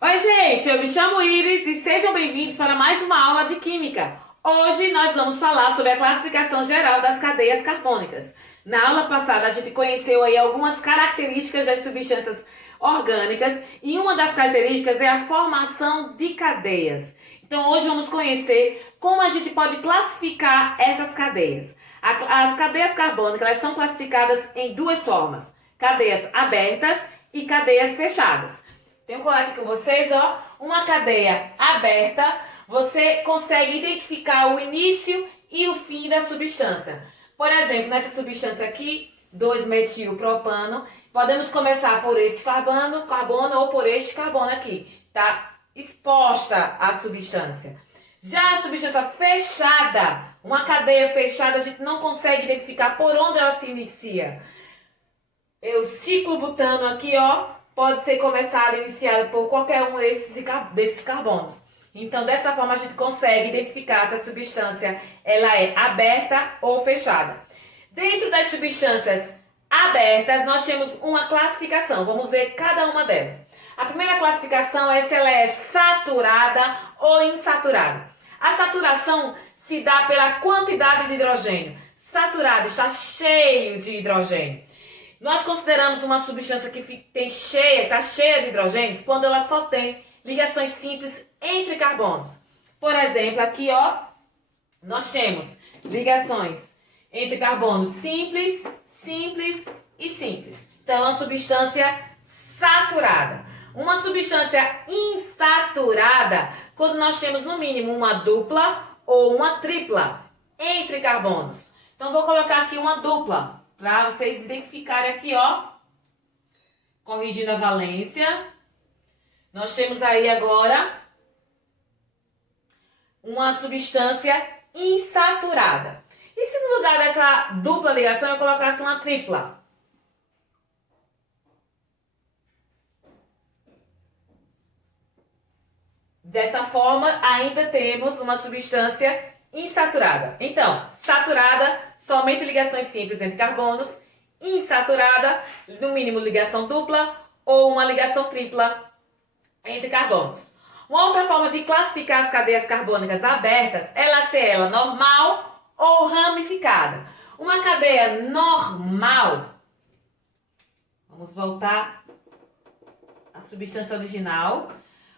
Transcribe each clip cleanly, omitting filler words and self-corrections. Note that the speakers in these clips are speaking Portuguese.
Oi, gente, eu me chamo Iris e sejam bem-vindos para mais uma aula de Química. Hoje nós vamos falar sobre a classificação geral das cadeias carbônicas. Na aula passada a gente conheceu aí algumas características das substâncias orgânicas e uma das características é a formação de cadeias. Então hoje vamos conhecer como a gente pode classificar essas cadeias. As cadeias carbônicas elas são classificadas em duas formas: cadeias abertas e cadeias fechadas. Tenho colar aqui com vocês, ó, uma cadeia aberta, você consegue identificar o início e o fim da substância. Por exemplo, nessa substância aqui, 2-metilpropano, podemos começar por este carbono ou por este carbono aqui. Tá exposta a substância. Já a substância fechada, uma cadeia fechada, a gente não consegue identificar por onde ela se inicia. O ciclobutano aqui, ó, pode ser começado, iniciado por qualquer um desses carbonos. Então, dessa forma, a gente consegue identificar se a substância ela é aberta ou fechada. Dentro das substâncias abertas, nós temos uma classificação. Vamos ver cada uma delas. A primeira classificação é se ela é saturada ou insaturada. A saturação se dá pela quantidade de hidrogênio. Saturado está cheio de hidrogênio. Nós consideramos uma substância que está cheia de hidrogênios quando ela só tem ligações simples entre carbonos. Por exemplo, aqui ó, nós temos ligações entre carbonos simples, simples e simples. Então é uma substância saturada. Uma substância insaturada, quando nós temos no mínimo uma dupla ou uma tripla entre carbonos. Então vou colocar aqui uma dupla, para vocês identificarem aqui, ó, corrigindo a valência. Nós temos aí agora uma substância insaturada. E se no lugar dessa dupla ligação eu colocasse uma tripla? Dessa forma, ainda temos uma substância insaturada. Então, saturada, somente ligações simples entre carbonos. Insaturada, no mínimo ligação dupla ou uma ligação tripla entre carbonos. Uma outra forma de classificar as cadeias carbônicas abertas é ser ela normal ou ramificada. Uma cadeia normal, vamos voltar à substância original.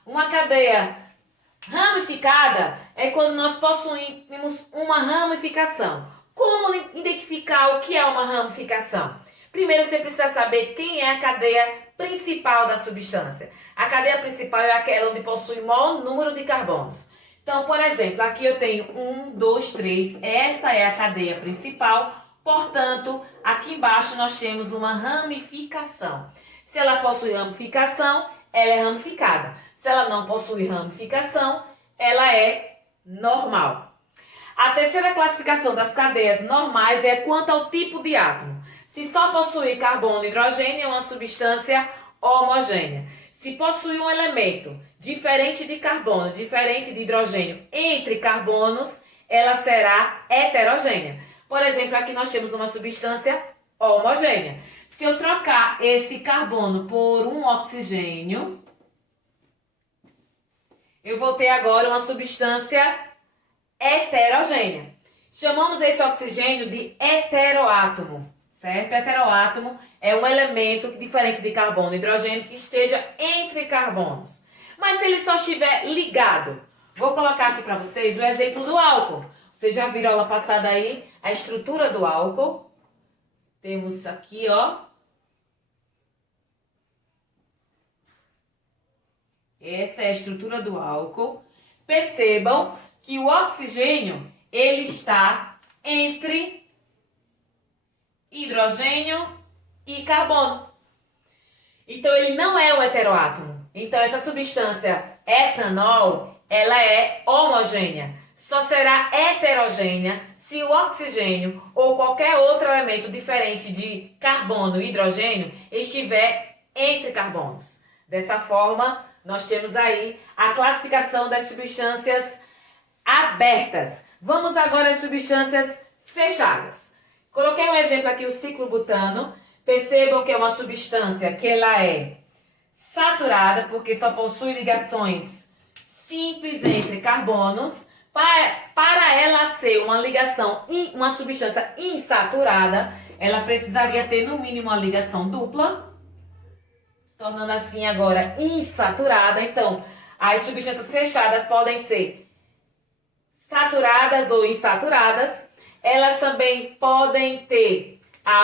Uma cadeia ramificada é quando nós possuímos uma ramificação. Como identificar o que é uma ramificação? Primeiro você precisa saber quem é a cadeia principal da substância. A cadeia principal é aquela onde possui o maior número de carbonos. Então, por exemplo, aqui eu tenho 1, 2, 3. Essa é a cadeia principal. Portanto, aqui embaixo nós temos uma ramificação. Se ela possui ramificação, ela é ramificada. Se ela não possui ramificação, ela é normal. A terceira classificação das cadeias normais é quanto ao tipo de átomo. Se só possui carbono e hidrogênio, é uma substância homogênea. Se possui um elemento diferente de carbono, diferente de hidrogênio entre carbonos, ela será heterogênea. Por exemplo, aqui nós temos uma substância homogênea. Se eu trocar esse carbono por um oxigênio, eu vou ter agora uma substância heterogênea. Chamamos esse oxigênio de heteroátomo, certo? Heteroátomo é um elemento diferente de carbono e hidrogênio que esteja entre carbonos. Mas se ele só estiver ligado, vou colocar aqui para vocês o exemplo do álcool. Vocês já viram a aula passada aí a estrutura do álcool. Temos aqui, ó. Essa é a estrutura do álcool. Percebam que o oxigênio, ele está entre hidrogênio e carbono. Então, ele não é um heteroátomo. Então, essa substância etanol, ela é homogênea. Só será heterogênea se o oxigênio ou qualquer outro elemento diferente de carbono e hidrogênio estiver entre carbonos. Dessa forma, nós temos aí a classificação das substâncias abertas. Vamos agora às substâncias fechadas. Coloquei um exemplo aqui, o ciclobutano. Percebam que é uma substância que ela é saturada, porque só possui ligações simples entre carbonos. Para ela ser uma ligação, uma substância insaturada, ela precisaria ter no mínimo uma ligação dupla, tornando assim agora insaturada. Então, as substâncias fechadas podem ser saturadas ou insaturadas. Elas também podem ter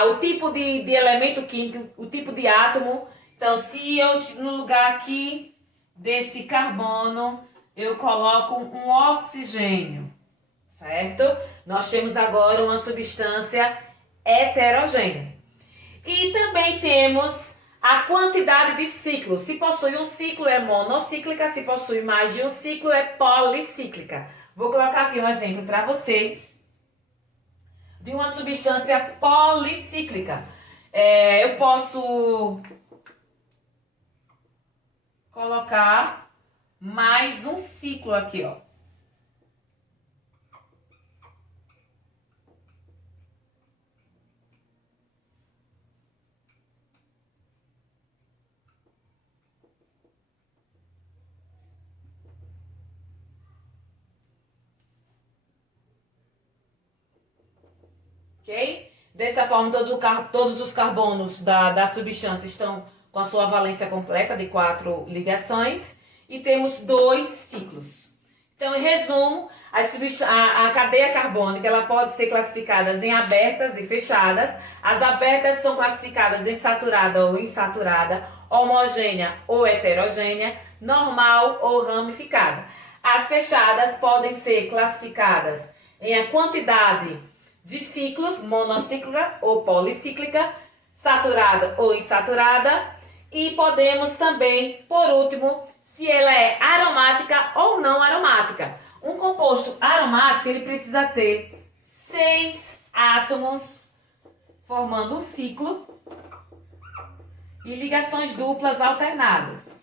o tipo de elemento químico, o tipo de átomo. Então, se eu, no lugar aqui desse carbono, eu coloco um oxigênio, certo? Nós temos agora uma substância heterogênea. E também temos a quantidade de ciclos. Se possui um ciclo é monocíclica, se possui mais de um ciclo é policíclica. Vou colocar aqui um exemplo para vocês de uma substância policíclica. Eu posso colocar mais um ciclo aqui, ó. Ok? Dessa forma, todos os carbonos da substância estão com a sua valência completa de 4 ligações e temos 2 ciclos. Então, em resumo, a cadeia carbônica ela pode ser classificada em abertas e fechadas. As abertas são classificadas em saturada ou insaturada, homogênea ou heterogênea, normal ou ramificada. As fechadas podem ser classificadas em a quantidade de ciclos, monocíclica ou policíclica, saturada ou insaturada. E podemos também, por último, se ela é aromática ou não aromática. Um composto aromático ele precisa ter 6 átomos formando um ciclo e ligações duplas alternadas.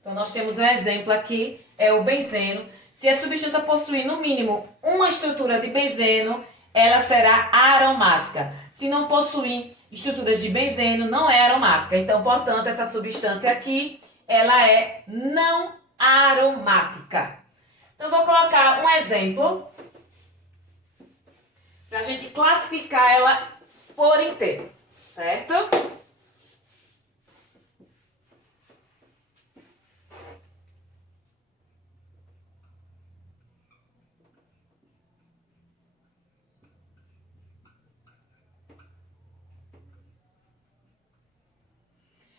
Então, nós temos um exemplo aqui, é o benzeno. Se a substância possuir, no mínimo, uma estrutura de benzeno, ela será aromática. Se não possuir estruturas de benzeno, não é aromática. Então, portanto, essa substância aqui, ela é não aromática. Então, vou colocar um exemplo para a gente classificar ela por inteiro, certo?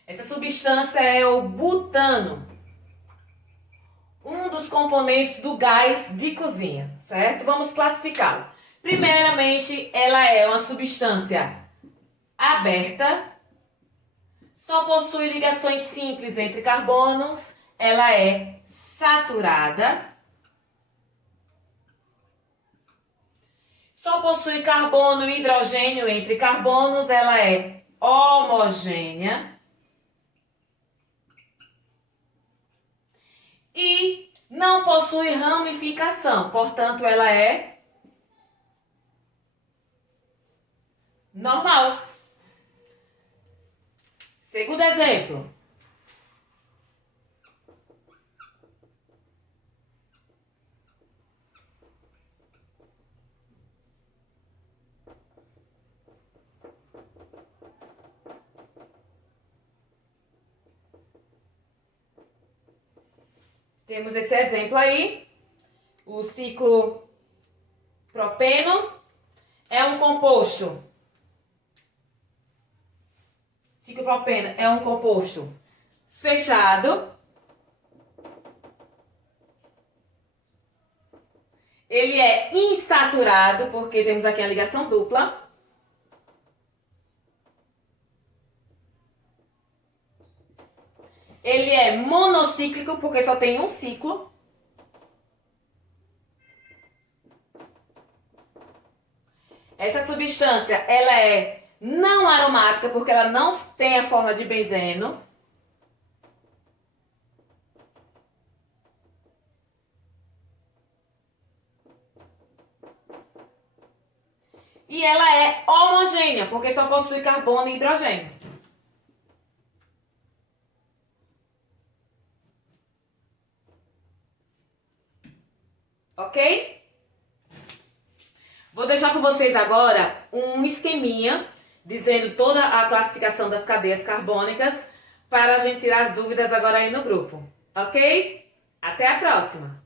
Essa substância é o butano, um dos componentes do gás de cozinha, certo? Vamos classificá-lo. Primeiramente, ela é uma substância aberta, só possui ligações simples entre carbonos, ela é saturada, só possui carbono e hidrogênio entre carbonos, ela é homogênea. E não possui ramificação, portanto, ela é normal. Segundo exemplo. Temos esse exemplo aí, o ciclo propeno é um composto. Ciclo propeno é um composto fechado. Ele é insaturado, porque temos aqui a ligação dupla. Ele é monocíclico, porque só tem um ciclo. Essa substância, ela é não aromática, porque ela não tem a forma de benzeno. e ela é homogênea, porque só possui carbono e hidrogênio. Ok? Vou deixar com vocês agora um esqueminha dizendo toda a classificação das cadeias carbônicas para a gente tirar as dúvidas agora aí no grupo. Ok? Até a próxima!